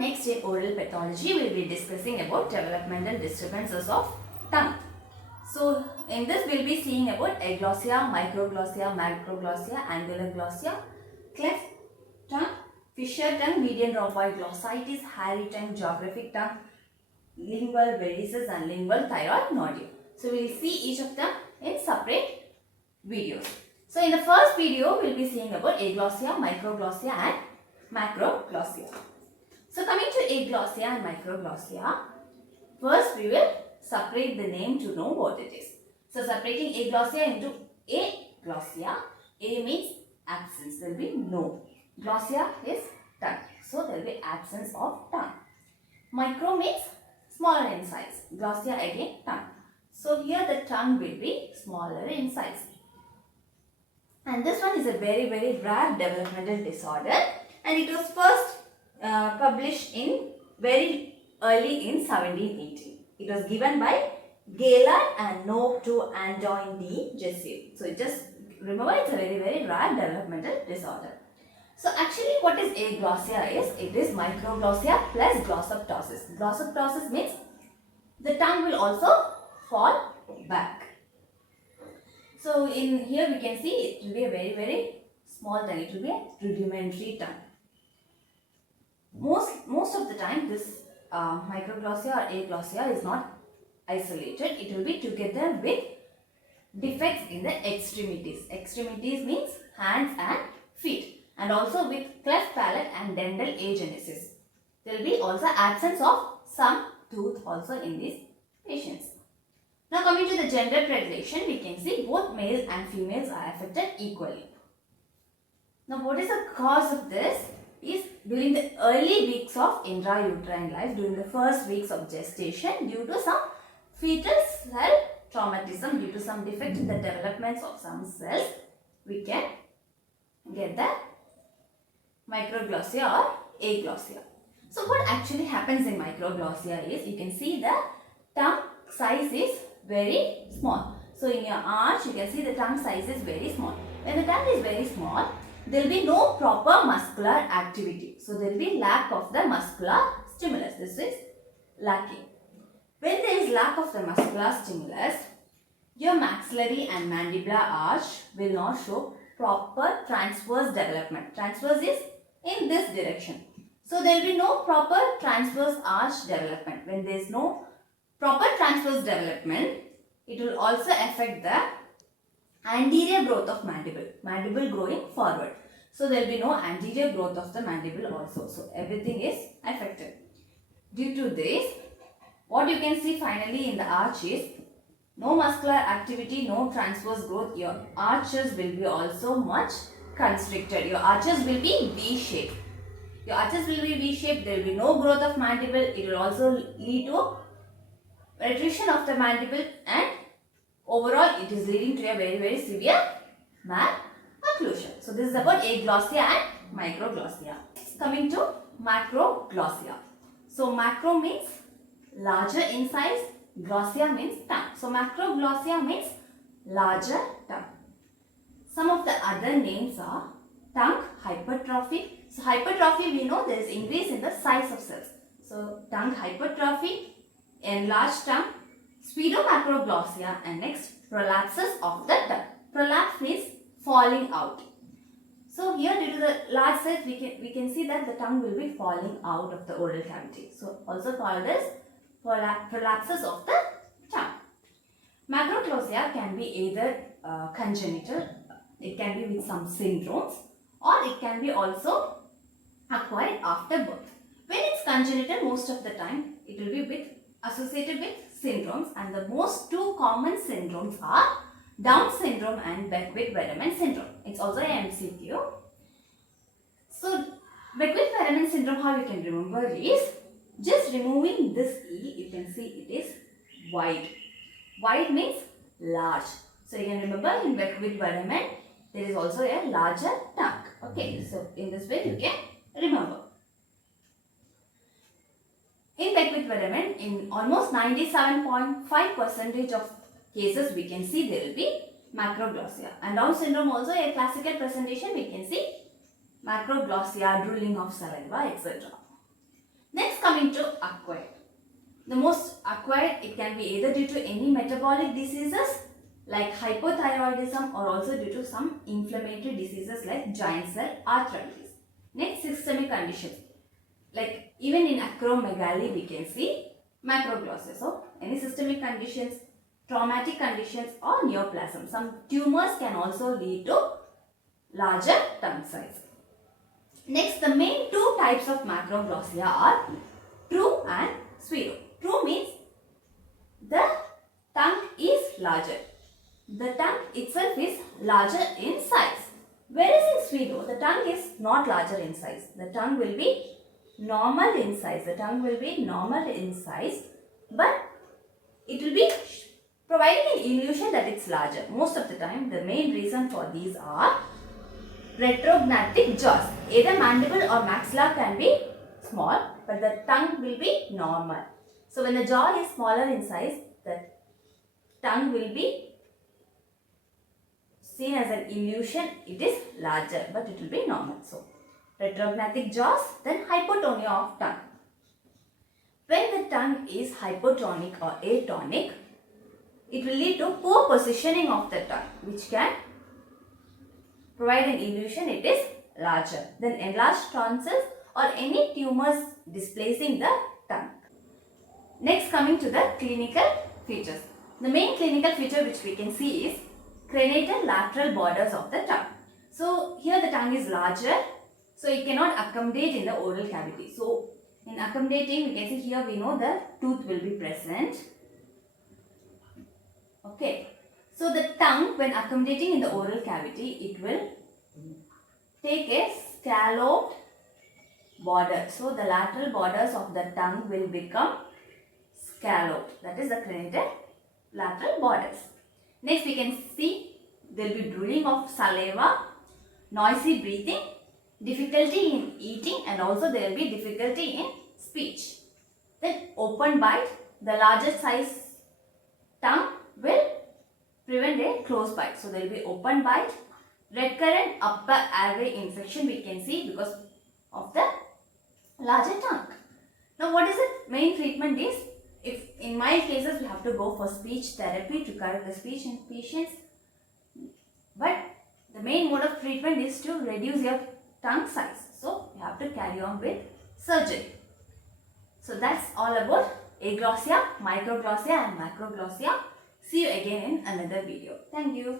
next in oral pathology we will be discussing about developmental disturbances of tongue. So in this we will be seeing about Aglossia, Microglossia, Macroglossia, Angular glossia, cleft tongue, fisher tongue, median rhomboid glossitis, hairy tongue, geographic tongue, lingual varices and lingual thyroid nodule. So we will see each of them in separate videos. So in the first video we will be seeing about Aglossia, Microglossia and Macroglossia. So coming to Aglossia and Microglossia, first we will separate the name to know what it is. So separating Aglossia into Aglossia, A means absence, there will be no. Glossia is tongue, so there will be absence of tongue. Micro means smaller in size, glossia again tongue. So here the tongue will be smaller in size. And this one is a very rare developmental disorder, and it was first published in very early in 1780. It was given by Gaillard and Nock to Antoine de Jussieu. So just remember, it's a very rare developmental disorder. So actually what is aglossia is, it is microglossia plus glossoptosis. Glossoptosis means the tongue will also fall back. So in here we can see it will be a very small tongue. It will be a rudimentary tongue. Most of the time this microglossia or aglossia is not isolated. It will be together with defects in the extremities. Extremities means hands and feet, and also with cleft palate and dental agenesis. There will be also absence of some tooth also in these patients. Now coming to the gender predation, we can see both males and females are affected equally. Now what is the cause of this? Is during the early weeks of intrauterine life, during the first weeks of gestation, due to some fetal cell traumatism, due to some defect in the developments of some cells, we can get the microglossia or aglossia. So what actually happens in microglossia is, you can see the tongue size is very small. So in your arch you can see the tongue size is very small. When the tongue is very small, there will be no proper muscular activity. So there will be lack of the muscular stimulus. This is lacking. When there is lack of the muscular stimulus, your maxillary and mandibular arch will not show proper transverse development. Transverse is in this direction. So there will be no proper transverse arch development. When there is no proper transverse development, it will also affect the anterior growth of mandible. Mandible growing forward. So there will be no anterior growth of the mandible also. So everything is affected. Due to this, what you can see finally in the arch is no muscular activity, no transverse growth. Your arches will be also much constricted. Your arches will be V-shaped. Your arches will be V-shaped. There will be no growth of mandible. It will also lead to retrusion of the mandible, and overall it is leading to a very severe malocclusion. So this is about aglossia and microglossia. Coming to macroglossia. So macro means larger in size, glossia means tongue. So macroglossia means larger tongue. Some of the other names are tongue hypertrophy. So hypertrophy, we know there is increase in the size of cells. So tongue hypertrophy, enlarged tongue, pseudomacroglossia, and next prolapses of the tongue. Prolapse means falling out. So here due to the large size we can see that the tongue will be falling out of the oral cavity. So also called as prolapses of the tongue. Macroglossia can be either congenital, it can be with some syndromes, or it can be also acquired after birth. When it's congenital, most of the time it will be associated with syndromes, and the most two common syndromes are Down syndrome and Beckwith-Wiedemann syndrome. It's also an MCQ. So Beckwith-Wiedemann syndrome, how you can remember is, just removing this E, you can see it is wide. Wide means large. So you can remember in Beckwith-Wiedemann there is also a larger tongue. Okay, so in this way you can remember. In Beckwith-Wiedemann, in almost 97.5% of cases we can see there will be macroglossia. And Down syndrome also a classical presentation, we can see macroglossia, drooling of saliva, etc. Next, coming to acquired. The most acquired, it can be either due to any metabolic diseases like hypothyroidism or also due to some inflammatory diseases like giant cell arthritis. Next, systemic conditions. Like even in acromegaly we can see macroglossia. So any systemic conditions, traumatic conditions or neoplasm. Some tumors can also lead to larger tongue size. Next, the main two types of macroglossia are true and pseudo. True means the tongue is larger. The tongue itself is larger in size. Whereas in pseudo, the tongue is not larger in size. The tongue will be normal in size. The tongue will be normal in size, but it will be providing an illusion that it's larger. Most of the time, the main reason for these are retrognathic jaws. Either mandible or maxilla can be small, but the tongue will be normal. So when the jaw is smaller in size, the tongue will be seen as an illusion. It is larger, but it will be normal. So retrognathic jaws, then hypotonia of tongue. When the tongue is hypotonic or atonic, it will lead to poor positioning of the tongue, which can provide an illusion it is larger. Then enlarged tonsils or any tumors displacing the tongue. Next, coming to the clinical features. The main clinical feature which we can see is crenator lateral borders of the tongue. So here the tongue is larger, so it cannot accommodate in the oral cavity. So in accommodating, we can see here we know the tooth will be present. Okay. So the tongue, when accommodating in the oral cavity, it will take a scalloped border. So the lateral borders of the tongue will become scalloped. That is the crenator lateral borders. Next, we can see there will be drooling of saliva, noisy breathing, difficulty in eating, and also there will be difficulty in speech. Then open bite. The larger size tongue will prevent a close bite. So there will be open bite. Recurrent upper airway infection we can see because of the larger tongue. Now what is the main treatment is? If in mild cases we have to go for speech therapy to correct the speech in patients. But the main mode of treatment is to reduce your tongue size. So you have to carry on with surgery. So that's all about Aglossia, Microglossia and Macroglossia. See you again in another video. Thank you.